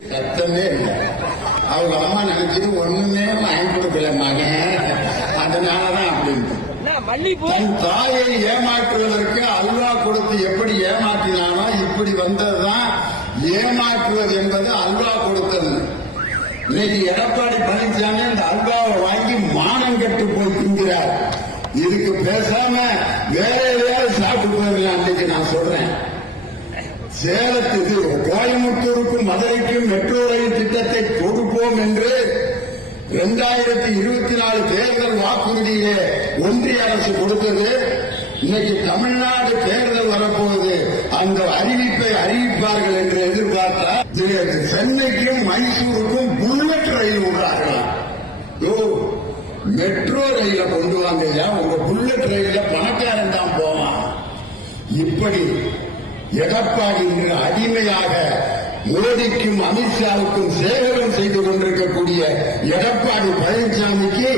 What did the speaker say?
சத்தமே இல்லை. அவங்க அம்மா நினைச்சது ஒண்ணுமே வாங்கி கொடுக்கல மகன், அதனாலதான் அப்படின்னு. தன் தாயை ஏமாற்றுவதற்கு அல்வா கொடுத்து எப்படி ஏமாற்றினானோ இப்படி வந்ததுதான் ஏமாற்றுவது என்பது அல்வா கொடுத்தது. இன்னைக்கு எடப்பாடி பழனிசாமி அந்த அல்வாவை வாங்கி மானம் கட்டு போய் திங்கிறார். இதுக்கு பேசாம வேற எதையாவது சாப்பிட்டு போயிடலாம். அன்னைக்கு நான் சொல்றேன், சேலத்துக்கு கோயம்புத்தூருக்கும் மதுரைக்கும் மெட்ரோ ரயில் திட்டத்தை கொடுப்போம் என்று 2024 தேர்தல் வாக்குறுதியிலே ஒன்றிய அரசு கொடுத்தது. இன்னைக்கு தமிழ்நாடு தேர்தல் வரப்போகுது, அந்த அறிவிப்பை அறிவிப்பார்கள் என்று எதிர்பார்த்தா சென்னைக்கும் மைசூருக்கும் புல்லட் ரயில் விடுறார்களா? மெட்ரோ ரயில கொண்டு வாங்க, உங்க புல்லட் ரயில பணக்காரன் தான் போவான். இப்படி எடப்பாடி இன்று அடிமையாக மோடிக்கும் அமித்ஷாவுக்கும் சேவகம் செய்து கொண்டிருக்கக்கூடிய எடப்பாடி பழனிசாமிக்கு